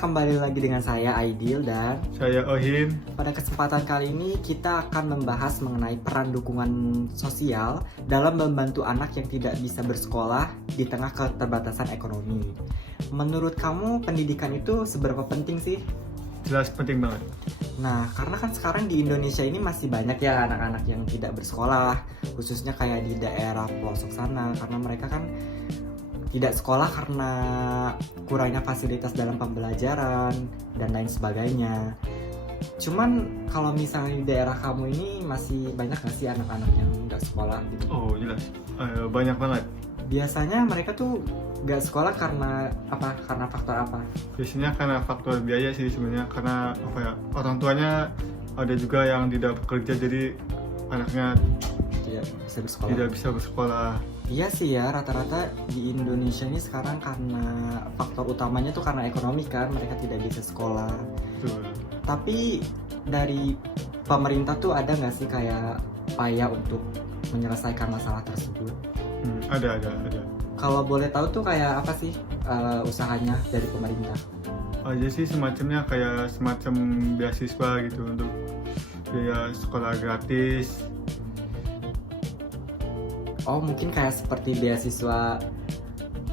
kembali lagi dengan saya Aidil dan Saya Ohin. pada kesempatan kali ini kita akan membahas mengenai peran dukungan sosial dalam membantu anak yang tidak bisa bersekolah di tengah keterbatasan ekonomi. Menurut kamu pendidikan itu seberapa penting sih? Jelas penting banget. Nah, karena kan sekarang di Indonesia ini masih banyak ya anak-anak yang tidak bersekolah, khususnya kayak di daerah pelosok sana, karena mereka kan tidak sekolah karena kurangnya fasilitas dalam pembelajaran dan lain sebagainya. Cuman kalau misalnya di daerah kamu ini masih banyak nggak sih anak-anak yang nggak sekolah gitu? Oh jelas, banyak banget. Biasanya mereka tuh nggak sekolah karena apa? Karena faktor apa? Biasanya karena faktor biaya sih sebenarnya, karena orang tuanya ada juga yang tidak bekerja, jadi anaknya Tidak bisa bersekolah. tidak bisa bersekolah. Iya sih ya, rata-rata di Indonesia ini sekarang karena faktor utamanya tuh karena ekonomi kan, mereka tidak bisa sekolah. Betul. Tapi dari pemerintah tuh ada nggak sih kayak upaya untuk menyelesaikan masalah tersebut? Ada. Kalau boleh tahu tuh kayak apa sih usahanya dari pemerintah? Aja sih semacamnya kayak semacam beasiswa gitu untuk biaya sekolah gratis. Oh mungkin kayak seperti beasiswa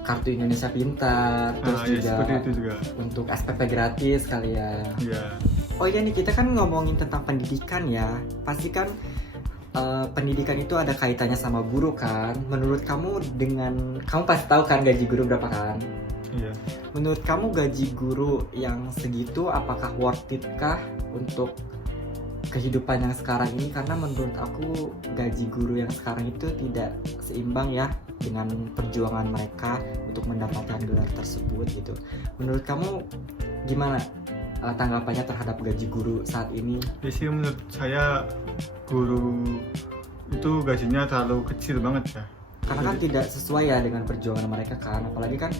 Kartu Indonesia Pintar, terus Ya, juga seperti itu juga. untuk SPP gratis kali ya. Iya. Oh iya nih, kita kan ngomongin tentang pendidikan ya. Pasti kan pendidikan itu ada kaitannya sama guru kan. Menurut kamu kamu pasti tahu kan gaji guru berapa kan? Iya. Menurut kamu gaji guru yang segitu apakah worth it kah untuk kehidupan yang sekarang ini? Karena menurut aku gaji guru yang sekarang itu tidak seimbang ya dengan perjuangan mereka untuk mendapatkan gelar tersebut gitu. Menurut kamu gimana tanggapannya terhadap gaji guru saat ini? Ya sih, menurut saya guru itu gajinya terlalu kecil banget ya. Karena kan tidak sesuai ya dengan perjuangan mereka kan, apalagi kan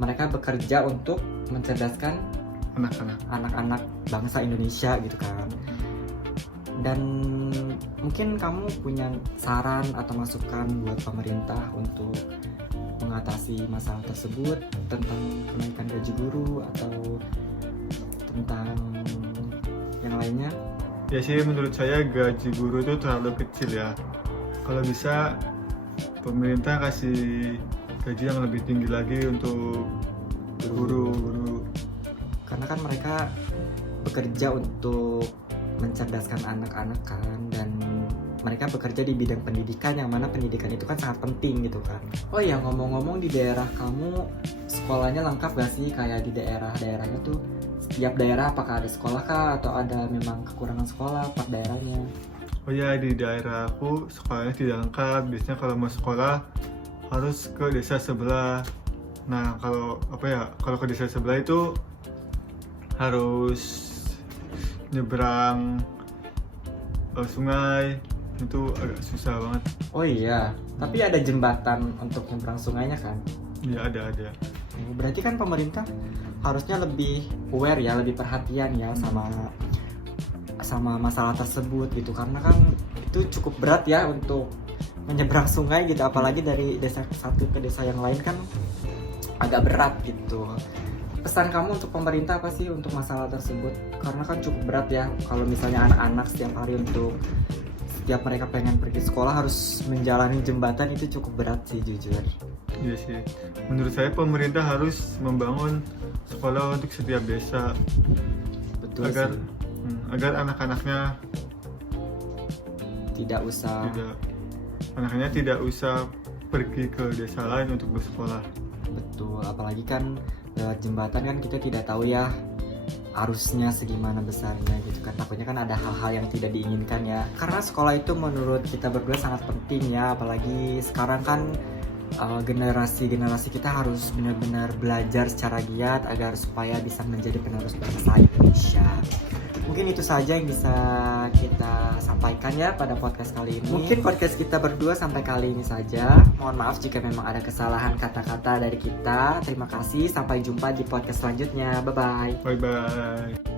mereka bekerja untuk mencerdaskan anak-anak bangsa Indonesia gitu kan. Dan mungkin kamu punya saran atau masukan buat pemerintah untuk mengatasi masalah tersebut tentang kenaikan gaji guru atau tentang yang lainnya? Ya sih, menurut saya gaji guru itu terlalu kecil ya. Kalau bisa pemerintah kasih gaji yang lebih tinggi lagi untuk guru. Karena kan mereka bekerja untuk mencerdaskan anak-anak kan, dan mereka bekerja di bidang pendidikan yang mana pendidikan itu kan sangat penting gitu kan. Oh ya, ngomong-ngomong, di daerah kamu sekolahnya lengkap gak sih? Kayak di daerah-daerahnya tuh setiap daerah apakah ada sekolah kah atau ada memang kekurangan sekolah per daerahnya? Oh ya, di daerahku sekolahnya tidak lengkap. Biasanya kalau mau sekolah harus ke desa sebelah. Nah, kalau ke desa sebelah itu harus nyebrang sungai, itu agak susah banget. Oh iya, tapi ada jembatan untuk nyebrang sungainya kan? Ya ada. Berarti kan pemerintah harusnya lebih aware ya, lebih perhatian ya sama masalah tersebut gitu, karena kan itu cukup berat ya untuk menyeberang sungai gitu, apalagi dari desa satu ke desa yang lain kan agak berat gitu. Pesan kamu untuk pemerintah apa sih untuk masalah tersebut? Karena kan cukup berat ya kalau misalnya anak-anak setiap hari setiap mereka pengen pergi sekolah harus menjalani jembatan, itu cukup berat sih jujur. Iya sih, menurut saya pemerintah harus membangun sekolah untuk setiap desa. Betul agar sih. Agar anak-anaknya tidak usah pergi ke desa lain untuk bersekolah. Betul, apalagi kan lewat jembatan kan kita tidak tahu ya arusnya segimana besarnya gitu kan, takutnya kan ada hal-hal yang tidak diinginkan ya. Karena sekolah itu menurut kita berdua sangat penting ya, apalagi sekarang kan generasi kita harus benar-benar belajar secara giat agar supaya bisa menjadi penerus bangsa Indonesia. Mungkin itu saja yang bisa kita sampaikan ya pada podcast kali ini. Mungkin podcast kita berdua sampai kali ini saja. Mohon maaf jika memang ada kesalahan kata-kata dari kita. Terima kasih, sampai jumpa di podcast selanjutnya. Bye-bye. Bye-bye.